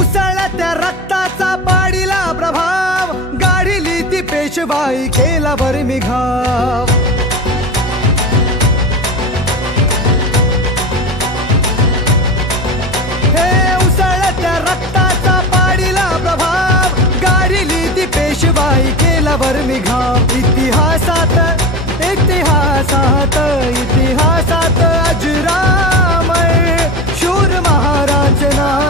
उसळत्या रक्ताचा पाडीला प्रभाव, गाढिली ती पेशवाई केला बरमी घाव. हे उसळत्या रक्ताचा पाडीला प्रभाव, गाढिली ती पेशवाई केला बरमी घाव. इतिहासात इतिहासात इतिहासात अजरामर शूर महाराज नाव.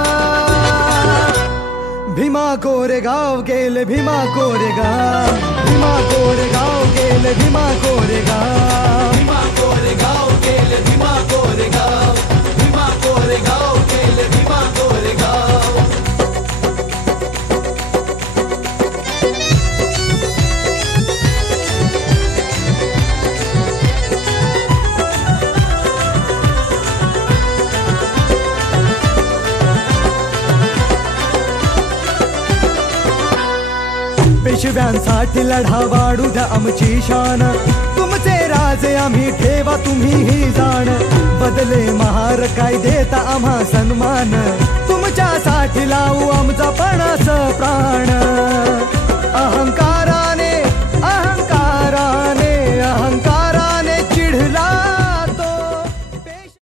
भीमा कोरेगाव गेले भीमा कोरेगाव, भीमा कोरेगाव गेले भीमा कोरेगाव, भीमा कोरेगाव गेले भीमा कोरेगाव, भीमा कोरेगाव गेले भीमा कोरेगाव. पेशव्यांसाठी लढा वाढू द्या आमची शान, तुमचे राजे आम्ही ठेवा तुम्ही ही जाण. बदले महार काय देता आम्हा सन्मान, तुमच्यासाठी लावू आमचा पण